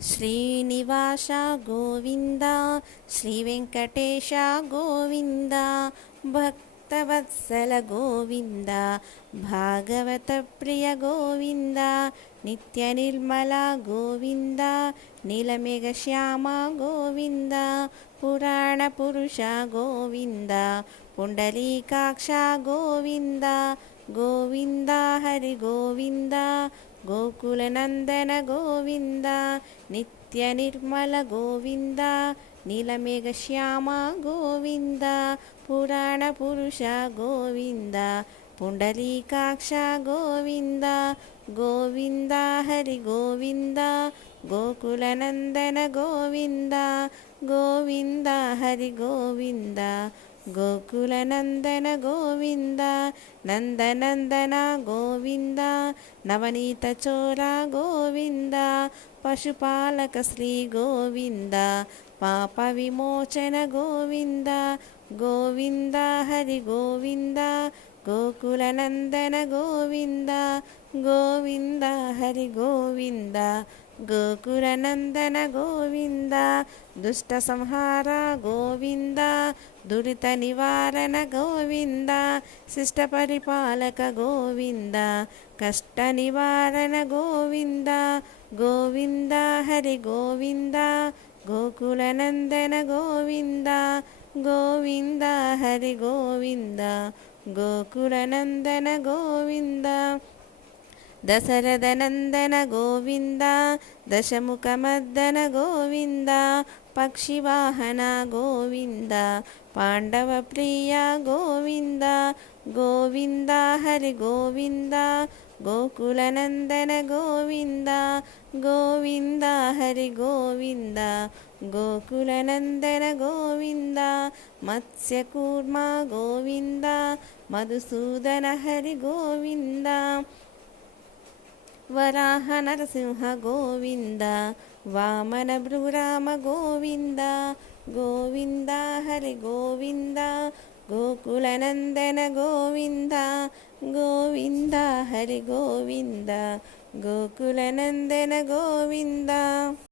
శ్రీనివాస గోవింద శ్రీ వెంకటేశ గోవింద భక్తవత్సల గోవింద భాగవత ప్రియ గోవింద నిత్య నిర్మల గోవింద నీలమేఘ శ్యామ గోవింద పురాణ పురుష గోవింద పుండలీకాక్ష గోవింద గోవింద హరి గోవింద గోకులనందన గోవింద నిత్య నిర్మల గోవింద నీలమేఘ శ్యామ గోవింద పురాణ పురుష గోవింద పుండలీకాక్ష గోవింద గోవింద హరి గోవింద గోకులనందన గోవింద గోవింద హరి గోవింద గోకులనందన గోవింద నందనందన గోవింద నవనీత చోర గోవింద పశుపాలక శ్రీ గోవింద పాప విమోచన గోవింద గోవింద హరి గోవింద గోకులనందన గోవింద గోవింద హరి గోవింద గోకులనందన గోవింద దుష్ట సంహార గోవింద దురిత నివారణ గోవింద శిష్ట పరిపాలక గోవింద కష్ట నివారణ గోవింద గోవింద హరి గోవింద గోకులనందన గోవింద గోవింద హరి గోవింద గోకులనందన గోవింద దశరథనందన గోవింద దశముఖమర్దన గోవింద పక్షివాహన గోవింద పాండవ ప్రియ గోవింద గోవింద హరి గోవింద గోకులనందన గోవింద గోవింద హరి గోవింద గోకులనందన గోవింద మత్స్యకూర్మ గోవింద మధుసూదన హరి గోవింద వరాహ నరసింహ గోవింద వామన భృరామ గోవింద గోవింద హరి గోవింద గోకులనందన గోవింద గోవింద హరి గోవింద గోకులనందన గోవింద.